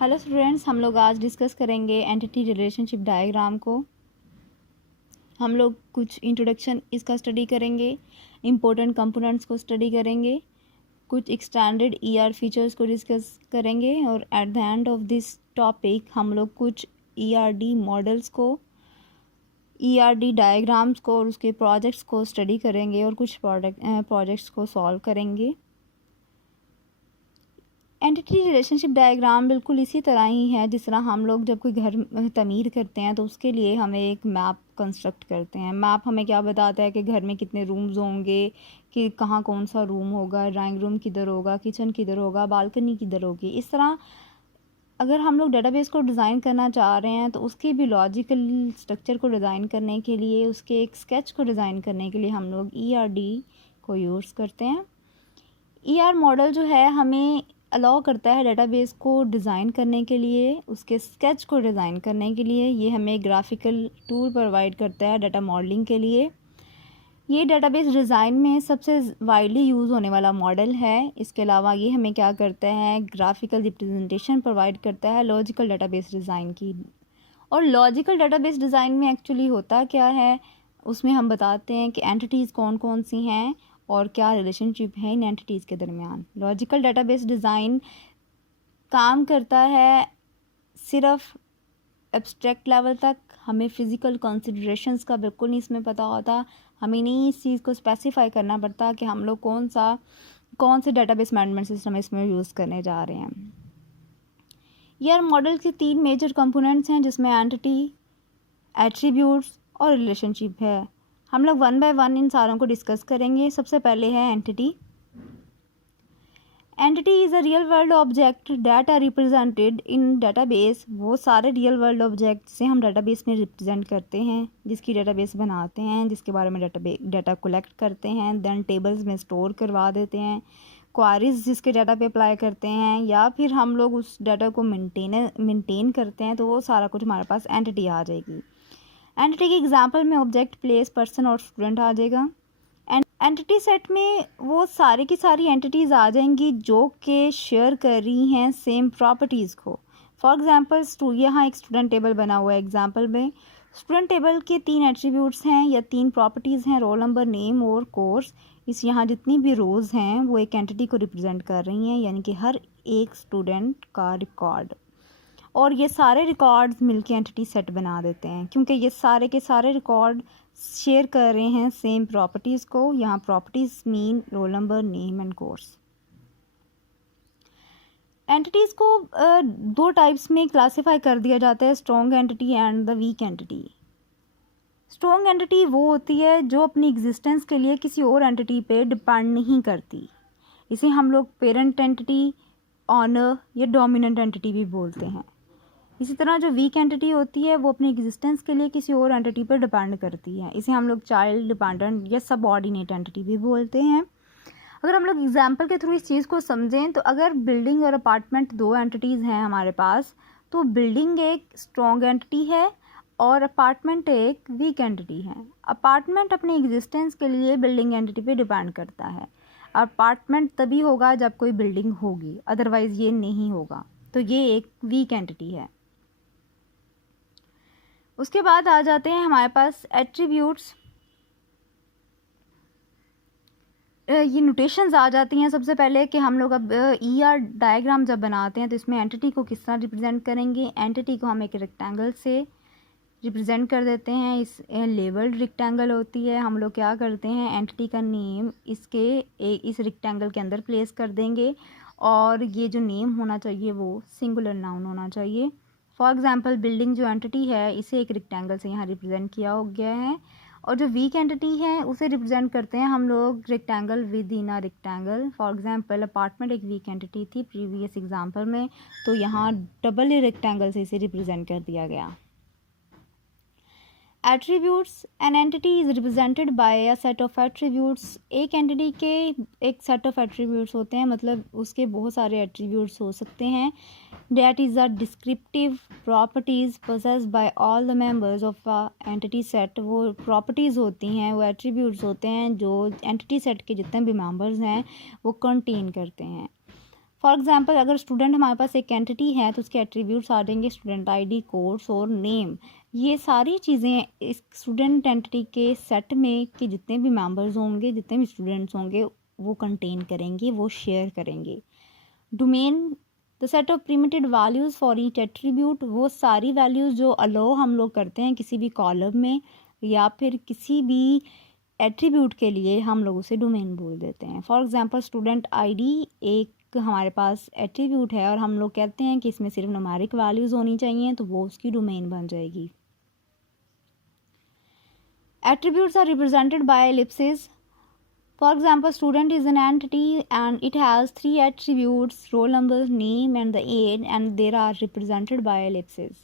Hello students, हम लोग आज डिस्कस करेंगे एंटिटी रिलेशनशिप डायग्राम को। हम लोग कुछ इंट्रोडक्शन इसका स्टडी करेंगे, इम्पोर्टेंट कंपोनेंट्स को स्टडी करेंगे, कुछ एक्सटेंडेड ईआर फीचर्स को डिस्कस करेंगे और at the end of this topic हम लोग कुछ ईआरडी मॉडल्स को, ईआरडी डायग्राम्स को और उसके प्रोजेक्ट्स को स्टडी करेंगे और कुछ प्रोजेक्ट्स को सॉल्व करेंगे। एंटिटी रिलेशनशिप डायग्राम बिल्कुल इसी तरह ही है जिस तरह हम लोग जब कोई घर तमीर करते हैं तो उसके लिए हमें एक मैप कंस्ट्रक्ट करते हैं। मैप हमें क्या बताता है कि घर में कितने रूम्स होंगे, कि कहाँ कौन सा रूम होगा, ड्राइंग रूम किधर होगा, किचन किधर होगा, बालकनी किधर होगी। इस तरह अगर हम लोग डेटाबेस को डिज़ाइन करना चाह रहे हैं तो उसके भी लॉजिकल स्ट्रक्चर को डिज़ाइन करने के लिए, उसके एक स्केच को डिज़ाइन करने के लिए हम लोग ईआरडी को यूज़ करते हैं। ईआर मॉडल जो है हमें अलाउ करता है डेटाबेस को डिज़ाइन करने के लिए, उसके स्केच को डिज़ाइन करने के लिए। ये हमें ग्राफिकल टूल प्रोवाइड करता है डाटा मॉडलिंग के लिए। ये डेटाबेस डिज़ाइन में सबसे वाइडली यूज़ होने वाला मॉडल है। इसके अलावा ये हमें क्या करता है, ग्राफिकल रिप्रेजेंटेशन प्रोवाइड करता है लॉजिकल डेटाबेस डिज़ाइन की। और लॉजिकल डेटाबेस डिज़ाइन में एक्चुअली होता क्या है, उसमें हम बताते हैं कि एंटिटीज़ कौन कौन सी हैं और क्या रिलेशनशिप है इन एंटिटीज़ के दरमियान। लॉजिकल डेटाबेस डिज़ाइन काम करता है सिर्फ एब्स्ट्रैक्ट लेवल तक। हमें फ़िज़िकल कंसिडरेशंस का बिल्कुल नहीं इसमें पता होता। हमें नहीं इस चीज़ को स्पेसिफाई करना पड़ता कि हम लोग कौन से डेटाबेस मैनेजमेंट सिस्टम इसमें यूज़ करने जा रहे हैं। यार मॉडल के 3 मेजर कंपोनेंट्स हैं जिसमें एंटिटी, एट्रीब्यूट्स और रिलेशनशिप है। हम लोग वन बाय वन इन सारों को डिस्कस करेंगे। सबसे पहले है entity. Entity is a real world object that are represented in database. वो सारे रियल वर्ल्ड ऑब्जेक्ट से हम डेटाबेस में रिप्रेजेंट करते हैं, जिसकी डेटाबेस बनाते हैं, जिसके बारे में डाटा कलेक्ट करते हैं, देन टेबल्स में स्टोर करवा देते हैं, क्वारीज जिसके डाटा पे अप्लाई करते हैं, या फिर हम लोग उस डाटा को मेंटेन करते हैं। तो वो सारा कुछ हमारे पास एंटिटी आ जाएगी। एंटिटी के एग्जांपल में ऑब्जेक्ट, प्लेस, पर्सन और स्टूडेंट आ जाएगा। एंटिटी सेट में वो सारी की सारी एंटिटीज़ आ जाएंगी जो कि शेयर कर रही हैं सेम प्रॉपर्टीज़ को। फॉर एग्जांपल यहाँ एक स्टूडेंट टेबल बना हुआ है। एग्जांपल में स्टूडेंट टेबल के 3 एट्रीब्यूट्स हैं या 3 प्रॉपर्टीज़ हैं, रोल नंबर, नेम और कोर्स। इस यहाँ जितनी भी रोज़ हैं वो एक एंटिटी को रिप्रेजेंट कर रही हैं, यानी कि हर एक स्टूडेंट का रिकॉर्ड। और ये सारे रिकॉर्ड्स मिलके एंटिटी सेट बना देते हैं, क्योंकि ये सारे के सारे रिकॉर्ड शेयर कर रहे हैं सेम प्रॉपर्टीज़ को। यहाँ properties mean roll number, name and course. Entities को 2 टाइप्स में क्लासिफाई कर दिया जाता है, strong entity and the weak entity. Strong entity वो होती है जो अपनी एग्जिस्टेंस के लिए किसी और एंटिटी पे डिपेंड नहीं करती। इसे हम लोग पेरेंट एंटिटी, ऑनर या डोमिनेंट एंटिटी भी बोलते हैं। इसी तरह जो वीक एंटिटी होती है वो अपनी एग्जिस्टेंस के लिए किसी और एंटिटी पर डिपेंड करती है। इसे हम लोग चाइल्ड, डिपेंडेंट या सबऑर्डिनेट एंटिटी भी बोलते हैं। अगर हम लोग एग्जांपल के थ्रू इस चीज़ को समझें तो अगर बिल्डिंग और अपार्टमेंट 2 एंटिटीज़ हैं हमारे पास, तो बिल्डिंग एक स्ट्रॉन्ग एंटिटी है और अपार्टमेंट एक वीक एंटिटी है। अपार्टमेंट अपनी एग्जिस्टेंस के लिए बिल्डिंग एंटिटी पे डिपेंड करता है। अपार्टमेंट तभी होगा जब कोई बिल्डिंग होगी, अदरवाइज़ ये नहीं होगा। तो ये एक वीक एंटिटी है। उसके बाद आ जाते हैं हमारे पास एट्रीब्यूट्स। ये नोटेशंस आ जाती हैं सबसे पहले कि हम लोग अब ईआर डायग्राम जब बनाते हैं तो इसमें एंटिटी को किस तरह रिप्रेजेंट करेंगे। एंटिटी को हम एक रेक्टेंगल से रिप्रेजेंट कर देते हैं। इस लेबल्ड रेक्टेंगल होती है। हम लोग क्या करते हैं, एंटिटी का नेम इस रेक्टेंगल के अंदर प्लेस कर देंगे और ये जो नेम होना चाहिए वो सिंगुलर नाउन होना चाहिए। फॉर एग्जांपल बिल्डिंग जो एंटिटी है इसे एक रेक्टेंगल से यहाँ रिप्रेजेंट किया हो गया है, और जो वीक एंटिटी है उसे रिप्रेजेंट करते हैं हम लोग rectangle with in a rectangle. For example apartment एक वीक एंटिटी थी प्रीवियस एग्जांपल में, तो यहाँ डबल रेक्टेंगल से इसे रिप्रेजेंट कर दिया गया। Attributes, an entity is represented by a set of attributes. एक एंटिटी के एक सेट ऑफ एट्रीब्यूट्स होते हैं, मतलब उसके बहुत सारे एट्रीब्यूट्स हो सकते हैं। That is a descriptive properties possessed by all the members of a entity set। वो properties होती हैं, वो attributes होते हैं जो entity set के जितने भी members हैं वो contain करते हैं। फॉर एग्ज़ाम्पल अगर स्टूडेंट हमारे पास एक एंटिटी है तो उसके एट्रीब्यूट्स आ जाएंगे स्टूडेंट आईडी, कोर्स और नेम। ये सारी चीज़ें इस स्टूडेंट एंटिटी के सेट में के जितने भी मेंबर्स होंगे, जितने भी स्टूडेंट्स होंगे, वो कंटेन करेंगे, वो शेयर करेंगे। Domain the set of primitive values for each attribute, वो सारी वैल्यूज़ जो अलो हम लोग करते हैं किसी भी कॉलम में या फिर किसी भी एट्रीब्यूट के लिए, हम लोग उसे डोमेन बोल देते हैं। फॉर एग्ज़ाम्पल स्टूडेंट आईडी एक हमारे पास एट्रीब्यूट है और हम लोग कहते हैं कि इसमें सिर्फ न्यूमेरिक वैल्यूज़ होनी चाहिए, तो वो उसकी डोमेन बन जाएगी। Attributes are represented by ellipses. For example, student is an entity and it has 3 attributes: roll number, name and the age, and they are represented by ellipses.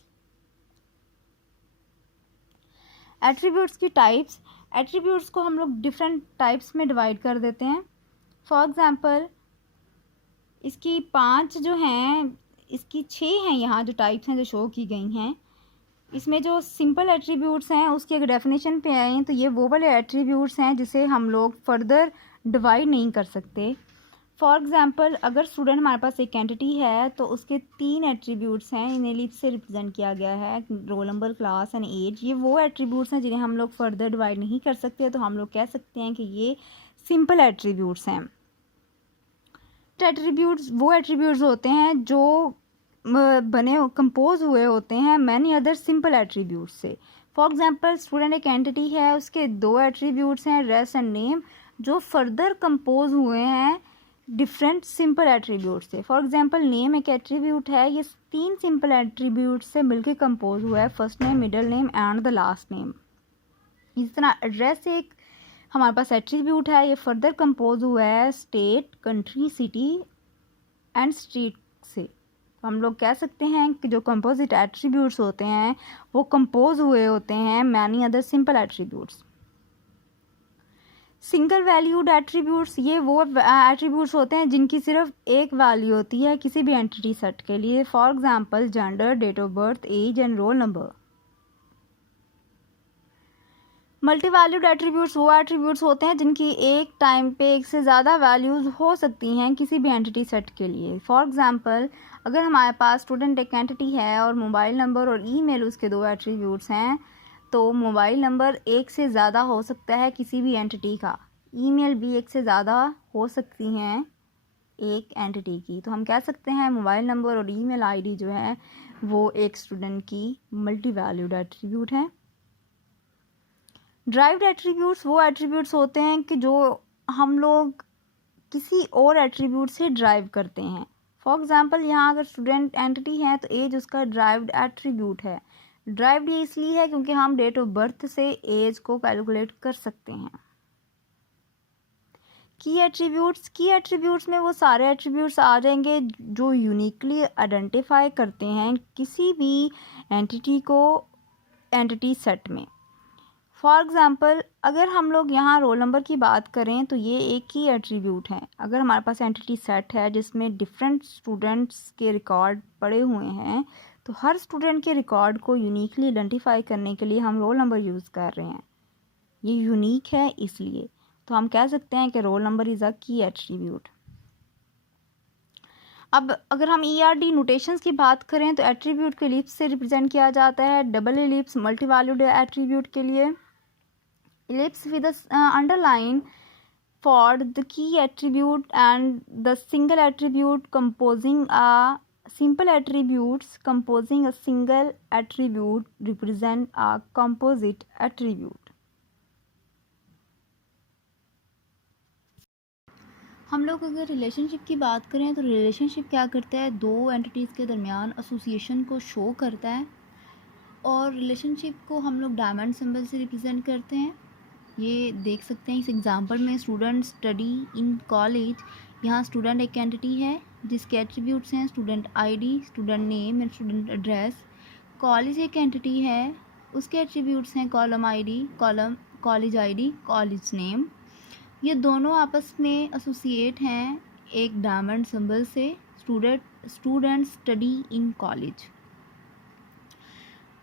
Attributes की types, attributes को हम लोग different types में divide कर देते हैं। For example, इसकी 5 जो हैं, इसकी 6 हैं यहाँ जो types हैं जो शो की गई हैं। इसमें जो सिंपल एट्रीब्यूट्स हैं उसकी अगर डेफिनेशन पे आए तो ये वो वाले एट्रीब्यूट्स हैं जिसे हम लोग फर्दर डिवाइड नहीं कर सकते। फॉर एग्ज़ाम्पल अगर स्टूडेंट हमारे पास एक एंटिटी है तो उसके 3 एट्रीब्यूट्स हैं, इन्हें एलिप्स से रिप्रेजेंट किया गया है, role number, class and age. ये वो एट्रीब्यूट्स हैं जिन्हें हम लोग फर्दर डिवाइड नहीं कर सकते, तो हम लोग कह सकते हैं कि ये सिंपल एट्रीब्यूट्स हैं। एट्रीब्यूट्स वो एट्रीब्यूट्स होते हैं जो कंपोज हुए होते हैं मैनी अदर सिंपल एट्रीब्यूट से। फॉर एग्जांपल स्टूडेंट एक एंटिटी है, उसके 2 एट्रीब्यूट्स हैं रेस एंड नेम, जो फर्दर कंपोज हुए हैं डिफरेंट सिंपल एट्रीब्यूट से। फॉर एग्जांपल नेम एक एट्रीब्यूट है, ये 3 सिंपल एट्रीब्यूट से मिलकर कंपोज हुआ है, first name, middle name and the last name. इस तरह एड्रेस एक हमारे पास एट्रीब्यूट है, ये फर्दर कंपोज हुआ है state, country, city and street से। हम लोग कह सकते हैं कि जो कंपोजिट एट्रीब्यूट्स होते हैं वो कंपोज हुए होते हैं many other simple attributes. Single valued attributes, ये वो एट्रीब्यूट्स होते हैं जिनकी सिर्फ एक वैल्यू होती है किसी भी एंटिटी सेट के लिए। For example gender, date of birth, age and role number. Multi valued attributes वो एट्रीब्यूट्स होते हैं जिनकी एक टाइम पे एक से ज़्यादा वैल्यूज़ हो सकती हैं किसी भी एंटिटी सेट के लिए। फॉर एग्जांपल अगर हमारे पास स्टूडेंट एक एंटिटी है और मोबाइल नंबर और ईमेल उसके 2 एट्रीब्यूट्स हैं, तो मोबाइल नंबर एक से ज़्यादा हो सकता है किसी भी एंटिटी का, ईमेल भी एक से ज़्यादा हो सकती हैं एक एंटिटी की। तो हम कह सकते हैं मोबाइल नंबर और ईमेल आईडी जो है वो एक स्टूडेंट की मल्टी वैल्यूड एट्रीब्यूट है। ड्राइव्ड एट्रीब्यूट्स वो एट्रीब्यूट्स होते हैं कि जो हम लोग किसी और एट्रीब्यूट से ड्राइव करते हैं। फॉर एग्जांपल यहाँ अगर स्टूडेंट एंटिटी है तो एज उसका ड्राइव्ड एट्रीब्यूट है। ड्राइव्ड ये इसलिए है क्योंकि हम डेट ऑफ बर्थ से एज को कैलकुलेट कर सकते हैं। की एट्रीब्यूट्स में वो सारे एट्रीब्यूट्स आ जाएंगे जो यूनिकली आइडेंटिफाई करते हैं किसी भी एंटिटी को एंटिटी सेट में। फॉर एग्ज़ाम्पल अगर हम लोग यहाँ रोल नंबर की बात करें तो ये एक ही एट्रीब्यूट है। अगर हमारे पास एंटिटी सेट है जिसमें डिफरेंट स्टूडेंट्स के रिकॉर्ड पड़े हुए हैं, तो हर स्टूडेंट के रिकॉर्ड को यूनिकली आइडेंटिफाई करने के लिए हम रोल नंबर यूज़ कर रहे हैं। ये यूनिक है इसलिए, तो हम कह सकते हैं कि रोल नंबर इज़ अ की एट्रीब्यूट। अब अगर हम ERD नोटेशंस की बात करें तो एट्रीब्यूट को एलिप्स से रिप्रेजेंट किया जाता है। Double ellipse multi valued attribute के लिए, ellipse with a underline for the key attribute and the single attribute composing a simple attributes composing a single attribute represent a composite attribute। हम लोग अगर relationship की बात करें तो रिलेशनशिप क्या करता है, 2 एंटिटीज़ के दरमियान एसोसिएशन को शो करता है, और रिलेशनशिप को हम लोग डायमंड सिंबल से रिप्रेजेंट करते हैं। ये देख सकते हैं इस एग्जांपल में, स्टूडेंट स्टडी इन कॉलेज। यहाँ स्टूडेंट एक एंटिटी है जिसके एट्रीब्यूट्स हैं student ID, student name and student address. College एक एंटिटी है, उसके एट्रीब्यूट्स हैं column ID, column college ID, college name. ये दोनों आपस में एसोसिएट हैं एक डायमंड सिंबल से, स्टूडेंट स्टडी इन कॉलेज।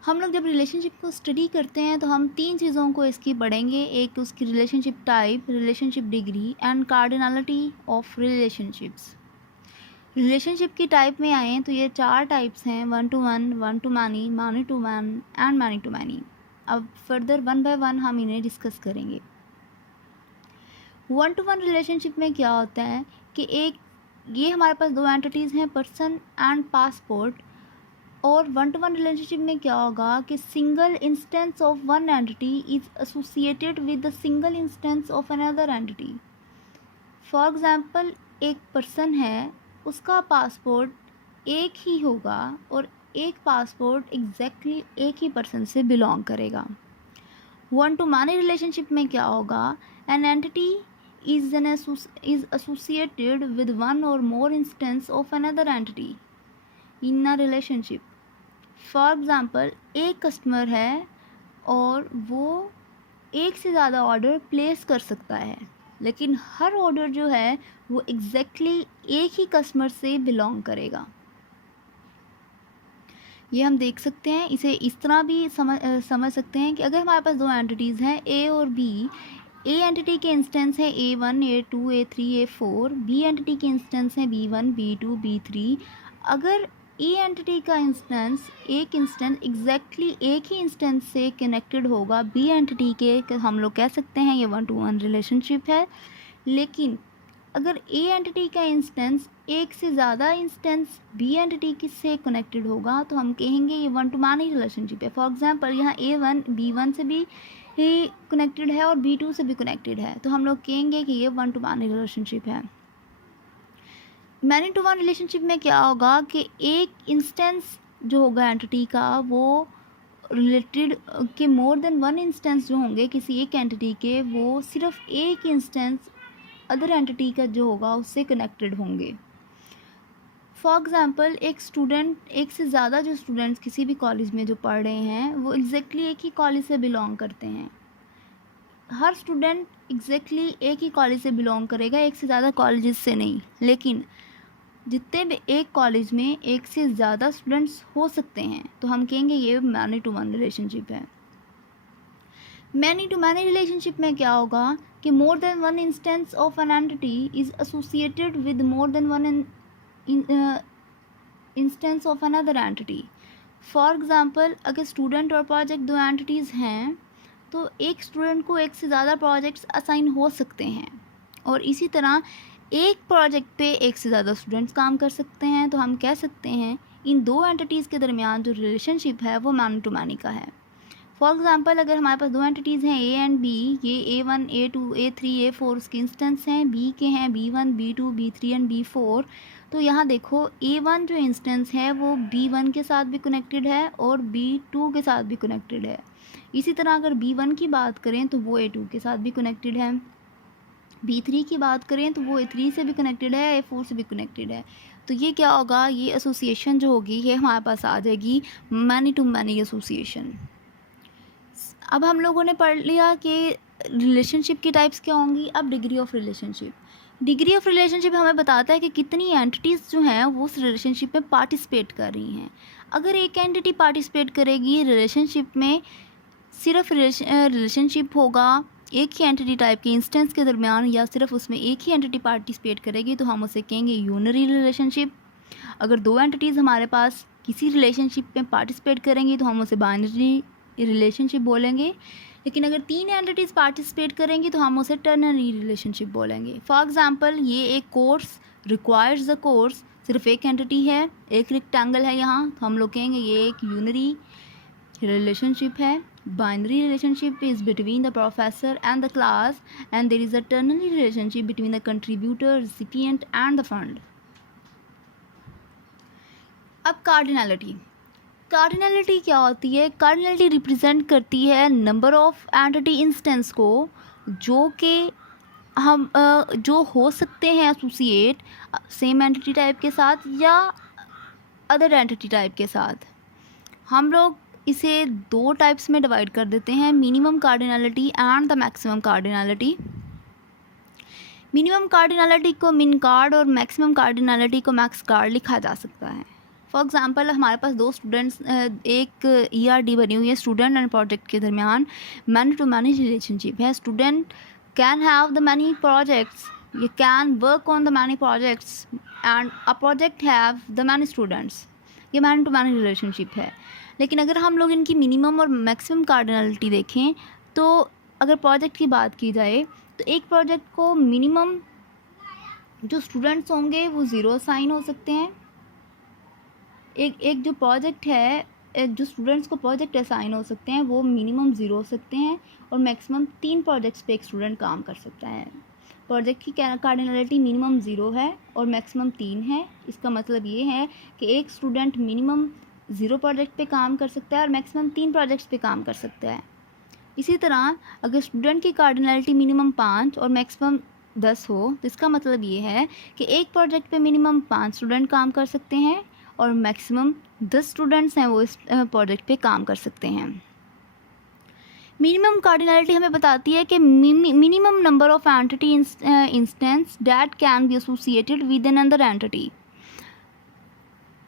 हम लोग जब रिलेशनशिप को स्टडी करते हैं तो हम 3 चीज़ों को इसकी पढ़ेंगे। एक उसकी relationship type, relationship degree and cardinality of relationships. Relationship की टाइप में आए तो ये 4 टाइप्स हैं, one to many to man and many to many. अब फर्दर वन बाय वन हम इन्हें डिस्कस करेंगे। वन टू वन रिलेशनशिप में क्या होता है कि ये हमारे पास 2 एंटिटीज़ हैं, पर्सन एंड पासपोर्ट। और वन टू वन रिलेशनशिप में क्या होगा कि single instance of one entity is associated with the single instance of another entity. For example, एक पर्सन है, उसका पासपोर्ट एक ही होगा और एक पासपोर्ट एग्जैक्टली एक ही पर्सन से बिलोंग करेगा। वन टू मैनी रिलेशनशिप में क्या होगा, an entity is associated with one or more instance of another entity in a relationship. For example, एक कस्टमर है और वो एक से ज़्यादा ऑर्डर प्लेस कर सकता है, लेकिन हर ऑर्डर जो है वो एग्जैक्टली एक ही कस्टमर से बिलोंग करेगा। ये हम देख सकते हैं, इसे इस तरह भी समझ सकते हैं कि अगर हमारे पास 2 एंटिटीज़ हैं, ए और बी, ए एंटिटी के इंस्टेंस है A1, A2, A3, A4, B entity के इंस्टेंस है B1, B2, B3। अगर ए एंटिटी का इंस्टेंस एग्जैक्टली एक ही इंस्टेंस से कनेक्टेड होगा बी एंटिटी के, हम लोग कह सकते हैं ये वन टू वन रिलेशनशिप है। लेकिन अगर ए एंटिटी का इंस्टेंस एक से ज़्यादा इंस्टेंस बी एंटिटी से कनेक्टेड होगा तो हम कहेंगे ये वन टू मैनी रिलेशनशिप है। फॉर एग्जांपल, यहाँ A1 B1 से भी ही कनेक्टेड है और B2 से भी कनेक्टेड है, तो हम लोग कहेंगे कि ये वन टू मैनी रिलेशनशिप है। मैनी टू वन रिलेशनशिप में क्या होगा कि एक इंस्टेंस जो होगा एंटिटी का वो रिलेटेड के मोर देन वन इंस्टेंस जो होंगे किसी एक एंटिटी के, वो सिर्फ एक इंस्टेंस अदर एंटिटी का जो होगा उससे कनेक्टेड होंगे। फॉर एग्ज़ाम्पल, एक से ज़्यादा जो स्टूडेंट्स किसी भी कॉलेज में जो पढ़ रहे हैं वो एग्जैक्टली एक ही कॉलेज से बिलोंग करते हैं। हर स्टूडेंट एग्जैक्टली एक ही कॉलेज से बिलोंग करेगा, एक से ज़्यादा कॉलेजेस से नहीं। लेकिन जितने भी एक कॉलेज में एक से ज़्यादा स्टूडेंट्स हो सकते हैं तो हम कहेंगे ये मैनी टू वन रिलेशनशिप है। मैनी टू मैनी रिलेशनशिप में क्या होगा कि more than one instance of an entity is associated with more than one instance of another entity. For example, अगर स्टूडेंट और प्रोजेक्ट 2 एंटिटीज़ हैं तो एक स्टूडेंट को एक से ज़्यादा प्रोजेक्ट्स असाइन हो सकते हैं, और इसी तरह एक प्रोजेक्ट पे एक से ज़्यादा स्टूडेंट्स काम कर सकते हैं। तो हम कह सकते हैं इन 2 एंटिटीज़ के दरमियान जो रिलेशनशिप है वो मैनी टू मैनी का है। फॉर एग्ज़ाम्पल, अगर हमारे पास 2 एंटिटीज़ हैं ए एंड बी, ये A1, A2, A3, A4 उसके इंस्टेंस हैं, बी के हैं B1, B2, B3 and B4। तो यहाँ देखो A1 जो इंस्टेंस है वो B1 के साथ भी कनेक्टेड है और B2 के साथ भी कनेक्टेड है। इसी तरह अगर B1 की बात करें तो वो A2 के साथ भी कनेक्टेड है, B3 की बात करें तो वो A3 से भी कनेक्टेड है, A4 से भी कनेक्टेड है। तो ये क्या होगा, ये एसोसिएशन जो होगी ये हमारे पास आ जाएगी मैनी टू मैनी एसोसिएशन। अब हम लोगों ने पढ़ लिया कि रिलेशनशिप की टाइप्स क्या होंगी। अब degree of relationship. Degree of relationship हमें बताता है कि कितनी एंटिटीज़ जो हैं वो उस रिलेशनशिप में पार्टिसिपेट कर रही हैं। अगर एक एंटिटी पार्टिसिपेट करेगी रिलेशनशिप में, सिर्फ रिलेशनशिप होगा एक ही एंटिटी टाइप के इंस्टेंस के दरमियान, या सिर्फ उसमें एक ही एंटिटी पार्टिसिपेट करेगी तो हम उसे कहेंगे यूनरी रिलेशनशिप। अगर 2 एंटिटीज़ हमारे पास किसी रिलेशनशिप में पार्टिसिपेट करेंगी तो हम उसे बाइनरी रिलेशनशिप बोलेंगे। लेकिन अगर 3 एंटिटीज़ पार्टिसिपेट करेंगी तो हम उसे टर्नरी रिलेशनशिप बोलेंगे। फॉर एग्जांपल, ये एक कोर्स रिक्वायर्स द कोर्स, सिर्फ एक एंटिटी है, एक रेक्टेंगल है यहाँ, तो हम लोग कहेंगे ये एक यूनरी रिलेशनशिप है। Binary relationship is between the professor and the class, and there is a ternary relationship between the contributor, recipient and the fund. अब कार्डिनलिटी। कार्डिनलिटी क्या होती है? कार्डिनलिटी रिप्रेजेंट करती है नंबर ऑफ एंटिटी इंस्टेंस को जो कि हम जो हो सकते हैं एसोसिएट सेम एंटिटी टाइप के साथ या अदर एंटिटी टाइप के साथ। हम लोग इसे 2 टाइप्स में डिवाइड कर देते हैं, minimum cardinality and the maximum cardinality. Minimum cardinality को मिन कार्ड और मैक्सिमम कार्डिनलिटी को मैक्स कार्ड लिखा जा सकता है। फॉर एग्जांपल, हमारे पास 2 स्टूडेंट्स, एक ERD बनी हुई है स्टूडेंट एंड प्रोजेक्ट के दरमियान मैनी टू मैनी रिलेशनशिप है। Student can have the many projects You can work on the many projects and a project have the many students. ये man to man relationship है। लेकिन अगर हम लोग इनकी मिनिमम और मैक्सिमम कार्डिनलिटी देखें तो अगर प्रोजेक्ट की बात की जाए तो एक प्रोजेक्ट को मिनिमम जो स्टूडेंट्स होंगे वो 0 असाइन हो सकते हैं। एक जो प्रोजेक्ट है, जो स्टूडेंट्स को प्रोजेक्ट असाइन हो सकते हैं वो मिनिमम 0 हो सकते हैं और मैक्सिमम 3 प्रोजेक्ट्स पे एक स्टूडेंट काम कर सकता है। प्रोजेक्ट की कार्डिनलिटी मिनिमम 0 है और मैक्सिमम 3 है। इसका मतलब ये है कि एक स्टूडेंट मिनिमम 0 प्रोजेक्ट पे काम कर सकता है और मैक्सिमम 3 प्रोजेक्ट्स पे काम कर सकता है। इसी तरह अगर स्टूडेंट की कार्डिनलिटी मिनिमम 5 और मैक्सिमम 10 हो तो इसका मतलब ये है कि एक प्रोजेक्ट पे मिनिमम 5 स्टूडेंट काम कर सकते हैं और मैक्सिमम 10 स्टूडेंट्स हैं वो इस प्रोजेक्ट पे काम कर सकते हैं। मिनिमम कार्डिनलिटी हमें बताती है कि minimum number of entity instance that can be associated with an other entity.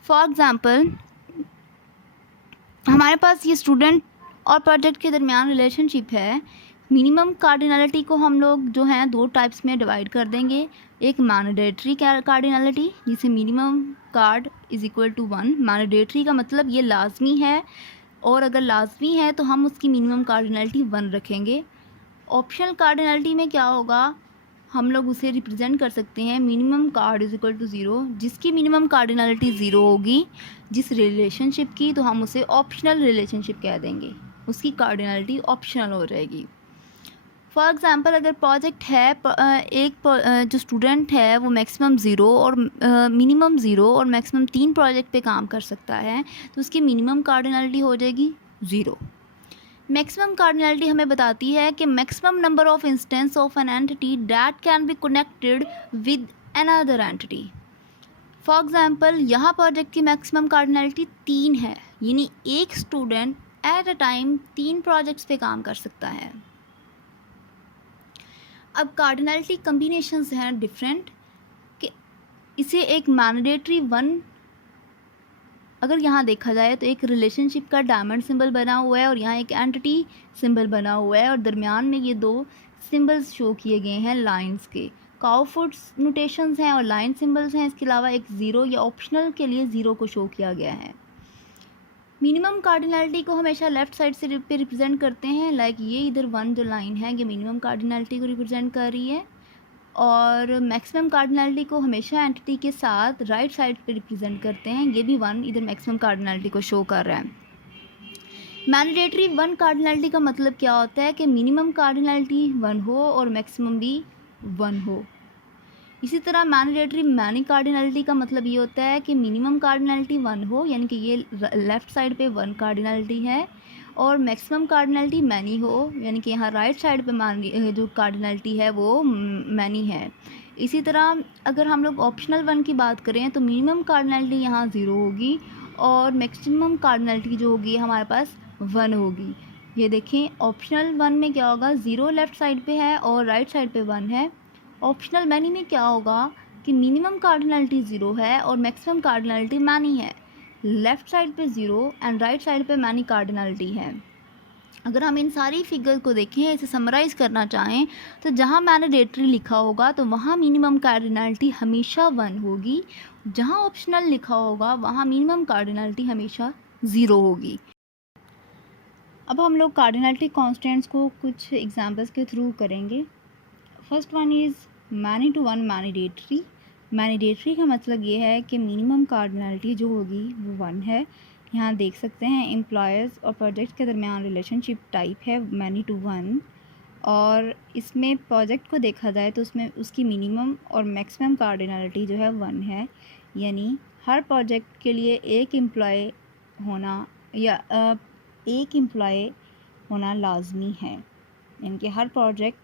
For example हमारे पास ये स्टूडेंट और प्रोजेक्ट के दरमियान रिलेशनशिप है। मिनिमम कार्डिनलिटी को हम लोग जो है 2 टाइप्स में डिवाइड कर देंगे। एक मैंडेटरी कार्डिनलिटी जिसे minimum card is equal to 1। Mandatory का मतलब ये लाजमी है और अगर लाजमी है तो हम उसकी मिनिमम कार्डिनलिटी 1 रखेंगे। ऑप्शनल कार्डिनलिटी में क्या होगा, हम लोग उसे रिप्रेजेंट कर सकते हैं minimum card is equal to 0। जिसकी मिनिमम कार्डिनलिटी 0 होगी जिस रिलेशनशिप की, तो हम उसे ऑप्शनल रिलेशनशिप कह देंगे, उसकी कार्डिनलिटी ऑप्शनल हो जाएगी। फॉर एग्ज़ाम्पल अगर प्रोजेक्ट है जो स्टूडेंट है वो मैक्सिमम 0 और मिनिमम 0 और मैक्सिमम 3 प्रोजेक्ट पे काम कर सकता है तो उसकी मिनिमम कार्डिनलिटी हो जाएगी 0। मैक्सिमम कार्डिनलिटी हमें बताती है कि maximum number of instance of an entity that can be connected with another entity. For example यहाँ प्रोजेक्ट की मैक्सिमम कार्डिनलिटी 3 है, यानी एक student at a time 3 projects पे काम कर सकता है। अब कार्डिनलिटी कम्बिनेशंस हैं डिफरेंट, कि इसे एक मैंडेटरी 1 अगर यहाँ देखा जाए तो एक रिलेशनशिप का डायमंड सिंबल बना हुआ है और यहाँ एक एंटिटी सिंबल बना हुआ है और दरमियान में ये 2 सिंबल्स शो किए गए हैं लाइंस के। काउफुट्स नोटेशंस हैं और लाइन सिंबल्स हैं। इसके अलावा एक 0 या ऑप्शनल के लिए 0 को शो किया गया है। मिनिमम कार्डिनलिटी को हमेशा लेफ़्ट साइड से पे रिप्रेजेंट करते हैं, लाइक ये इधर 1 जो लाइन है ये मिनिमम कार्डिनलिटी को रिप्रेजेंट कर रही है और मैक्सिमम कार्डिनलिटी को हमेशा एंटिटी के साथ राइट साइड पे रिप्रेजेंट करते हैं। ये भी 1 इधर मैक्सिमम कार्डिनलिटी को शो कर रहा है। मैंडेटरी 1 कार्डिनलिटी का मतलब क्या होता है कि मिनिमम कार्डिनलिटी 1 हो और मैक्सिमम भी 1 हो। इसी तरह मैंडेटरी मैनी कार्डिनलिटी का मतलब ये होता है कि मिनिमम कार्डिनलिटी 1 हो, यानी कि ये लेफ़्ट साइड पे 1 कार्डिनलिटी है और मैक्सिमम कार्डिनलिटी मैनी हो, यानी कि यहाँ राइट साइड पे जो कार्डिनलिटी है वो मैनी है। इसी तरह अगर हम लोग ऑप्शनल 1 की बात करें तो मिनिमम कार्डिनलिटी यहाँ 0 होगी और मैक्सिमम कार्डिनलिटी जो होगी हमारे पास 1 होगी। ये देखें ऑप्शनल 1 में क्या होगा, 0 लेफ़्ट साइड पे है और राइट साइड पे 1 है। ऑप्शनल मैनी में क्या होगा कि मिनिमम कार्डिनलिटी 0 है और मैक्सिमम कार्डिनलिटी मैनी है। लेफ़्ट साइड पे 0 एंड राइट साइड पे मैनी कार्डिनलिटी है। अगर हम इन सारी फिगर को देखें, इसे समराइज़ करना चाहें तो जहाँ मैंडेटरी लिखा होगा तो वहाँ मिनिमम कार्डिनलिटी हमेशा 1 होगी, जहाँ ऑप्शनल लिखा होगा वहाँ मिनिमम कार्डिनलिटी हमेशा 0 होगी। अब हम लोग कार्डिनलिटी कॉन्स्टेंट्स को कुछ एग्जांपल्स के थ्रू करेंगे। First one is many to 1 mandatory. Mandatory का मतलब ये है कि मिनिमम कार्डिनलिटी जो होगी वो 1 है। यहाँ देख सकते हैं एम्प्लॉयर्स और प्रोजेक्ट के दरमियान रिलेशनशिप टाइप है मैनी टू 1 और इसमें प्रोजेक्ट को देखा जाए तो उसमें उसकी मिनिमम और मैक्सिमम कार्डिनलिटी जो है 1 है, यानी हर प्रोजेक्ट के लिए एक एम्प्लॉय होना या एक एम्प्लॉय होना लाजमी है, यानी कि हर प्रोजेक्ट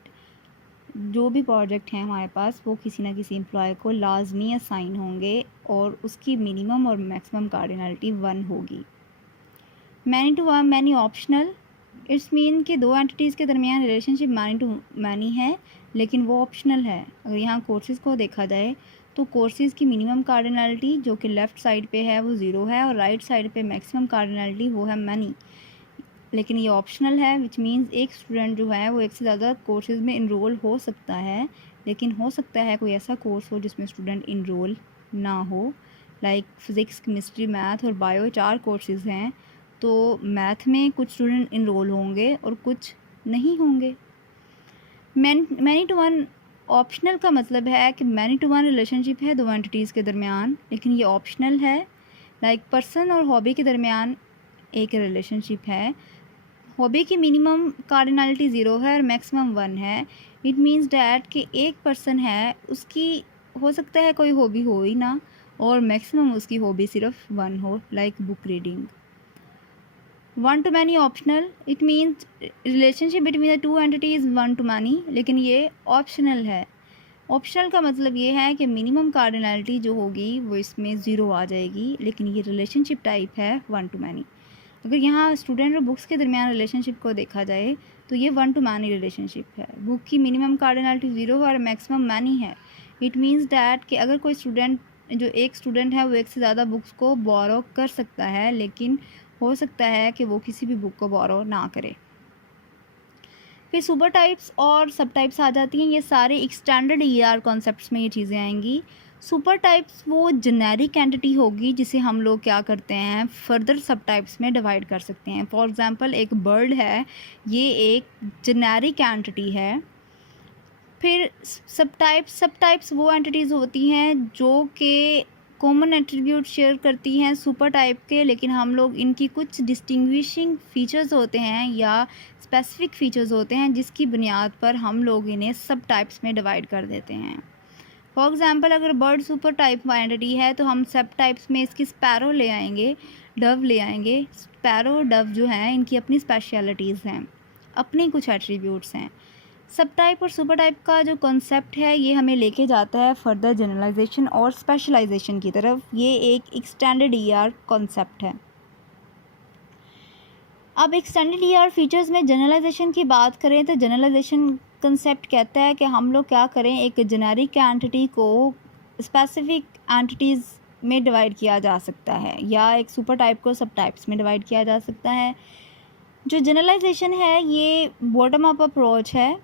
जो भी प्रोजेक्ट हैं हमारे पास वो किसी ना किसी एम्प्लॉय को लाजमी असाइन होंगे और उसकी मिनिमम और मैक्सिमम कार्डिनलिटी 1 होगी। Many to 1 many optional, it's mean कि 2 एंटिटीज़ के दरमियान रिलेशनशिप मैनी टू मैनी है लेकिन वो ऑप्शनल है। अगर यहाँ कोर्सेज़ को देखा जाए तो कोर्सेज़ की मिनिमम कार्डिनलिटी जो कि लेफ़्ट साइड पे है वो 0 है और राइट साइड पे मैक्सिमम कार्डिनलिटी वो है मैनी, लेकिन ये ऑप्शनल है, विच मीन्स एक स्टूडेंट जो है वो एक से ज़्यादा कोर्सेज़ में इनरोल हो सकता है लेकिन हो सकता है कोई ऐसा कोर्स हो जिसमें स्टूडेंट इनरोल ना हो, लाइक फ़िज़िक्स, केमिस्ट्री, मैथ और बायो 4 कोर्सेज़ हैं, तो मैथ में कुछ स्टूडेंट इनरोल होंगे और कुछ नहीं होंगे। मैनी टू वन ऑप्शनल का मतलब है कि मैनी टू वन रिलेशनशिप है 2 एंटिटीज़ के दरमियान, लेकिन ये ऑप्शनल है। लाइक पर्सन और हॉबी के दरमियान एक रिलेशनशिप है। हॉबी की मिनिमम कार्डिनलिटी 0 है और मैक्सिमम 1 है। इट मीन्स डैट कि एक पर्सन है, उसकी हो सकता है कोई हॉबी हो ही ना, और मैक्सिमम उसकी हॉबी सिर्फ 1 हो, like book reading. 1 to many optional, it means relationship between the 2 entities 1 to many, लेकिन ये ऑप्शनल है। ऑप्शनल का मतलब ये है कि मिनिमम कार्डिनलिटी जो होगी वो इसमें 0 आ जाएगी, लेकिन ये रिलेशनशिप टाइप है 1 to many। अगर यहाँ स्टूडेंट और बुक्स के दरमियान रिलेशनशिप को देखा जाए तो ये 1 to many रिलेशनशिप है। बुक की मिनिमम कार्डिनलिटी 0 है और मैक्सिमम मैनी है। इट मीन्स डैट कि अगर कोई स्टूडेंट, जो एक स्टूडेंट है, वो एक से ज़्यादा बुक्स को बोरो कर सकता है, लेकिन हो सकता है कि वो किसी भी बुक को बोरो ना करे। फिर सुपर टाइप्स और सब टाइप्स आ जाती हैं। ये सारे एक स्टैंडर्ड ईआर कॉन्सेप्ट्स में ये चीज़ें आएंगी। सुपर टाइप्स वो जेनेरिक एंटिटी होगी जिसे हम लोग क्या करते हैं, फर्दर सब टाइप्स में डिवाइड कर सकते हैं। फॉर एग्जांपल एक बर्ड है, ये एक जेनेरिक एंटिटी है। फिर सब टाइप्स वो एंटिटीज़ होती हैं जो कि कॉमन एट्रीब्यूट शेयर करती हैं सुपर टाइप के, लेकिन हम लोग इनकी कुछ डिस्टिंग्विशिंग फीचर्स होते हैं या स्पेसिफिक फीचर्स होते हैं जिसकी बुनियाद पर हम लोग इन्हें सब टाइप्स में डिवाइड कर देते हैं। फॉर एग्जांपल अगर बर्ड सुपर टाइप एंटिटी है तो हम सब टाइप्स में इसकी स्पैरो ले आएंगे, डव ले आएंगे। स्पैरो और डव जो हैं इनकी अपनी स्पेशलिटीज़ हैं, अपनी कुछ एट्रीब्यूट्स हैं। सब टाइप और सुपर टाइप का जो कॉन्सेप्ट है ये हमें लेके जाता है फर्दर जनरलाइजेशन और स्पेशलाइजेशन की तरफ। ये एक एक्सटेंडेड ईआर कॉन्सेप्ट है। अब एक्सटेंडेड ईआर फीचर्स में जनरलाइजेशन की बात करें तो जनरलाइजेशन कंसेप्ट कहता है कि हम लोग क्या करें, एक जेनेरिक एंटिटी को स्पेसिफिक एंटिटीज़ में डिवाइड किया जा सकता है या एक सुपर टाइप को सब टाइप्स में डिवाइड किया जा सकता है। जो जनरलाइजेशन है ये बॉटम अप अप्रोच है।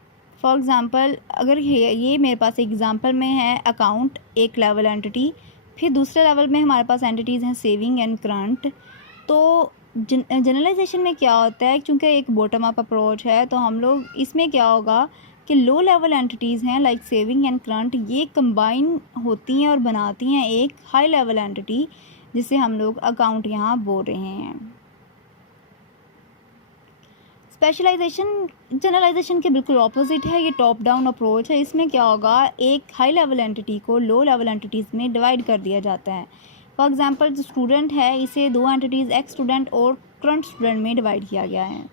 फॉर एग्ज़ाम्पल अगर ये मेरे पास एग्ज़ाम्पल में है अकाउंट, एक लेवल एंटिटी, फिर दूसरे लेवल में हमारे पास एंटिटीज़ हैं सेविंग एंड करंट। तो जनरलाइजेशन में क्या होता है, क्योंकि एक बॉटम अप अप्रोच है तो हम लोग इसमें क्या होगा कि लो लेवल एंटिटीज़ हैं लाइक सेविंग एंड करंट, ये कंबाइन होती हैं और बनाती हैं एक हाई लेवल एंटिटी जिसे हम लोग अकाउंट यहाँ बोल रहे हैं। स्पेशलाइजेशन जनरलाइजेशन के बिल्कुल ऑपोजिट है, ये टॉप डाउन अप्रोच है। इसमें क्या होगा, एक हाई लेवल एंटिटी को लो लेवल एंटिटीज़ में डिवाइड कर दिया जाता है। फॉर एग्जांपल जो स्टूडेंट है इसे 2 एंटिटीज़ एक्स स्टूडेंट और करंट स्टूडेंट में डिवाइड किया गया है।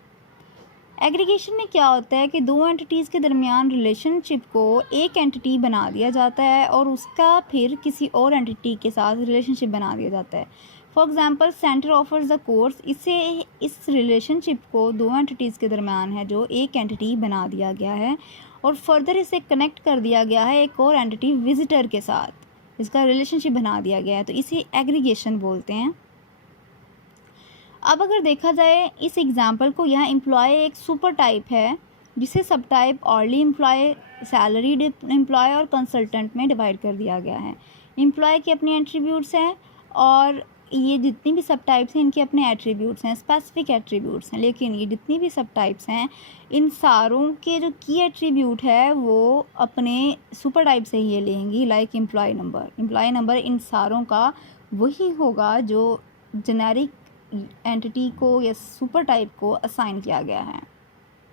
एग्रीगेशन में क्या होता है कि 2 एंटिटीज़ के दरमियान रिलेशनशिप को एक एंटिटी बना दिया जाता है और उसका फिर किसी और एंटिटी के साथ रिलेशनशिप बना दिया जाता है। For example centre offers the course, इसे इस रिलेशनशिप को 2 एंटिटीज़ के दरमियान है जो एक एंटिटी बना दिया गया है और फर्दर इसे कनेक्ट कर दिया गया है एक और एंटिटी विजिटर के साथ, इसका रिलेशनशिप बना दिया गया है, तो इसे एग्रीगेशन बोलते हैं। अब अगर देखा जाए इस एग्जाम्पल को, यहाँ एम्प्लॉय एक सुपर टाइप है जिसे sub type hourly employee, salaried employee और कंसल्टेंट में डिवाइड कर दिया गया है। एम्प्लॉय के अपने एट्रीब्यूट्स हैं और ये जितनी भी सब टाइप्स हैं इनके अपने एट्रीब्यूट्स हैं, स्पेसिफिक एट्रीब्यूट्स हैं, लेकिन ये जितनी भी सब टाइप्स हैं इन सारों के जो की एट्रीब्यूट है वो अपने सुपर टाइप से ही लेंगी। लाइक एम्प्लॉय नंबर इन सारों का वही होगा जो जेनेरिक एंटिटी को या सुपर टाइप को असाइन किया गया है।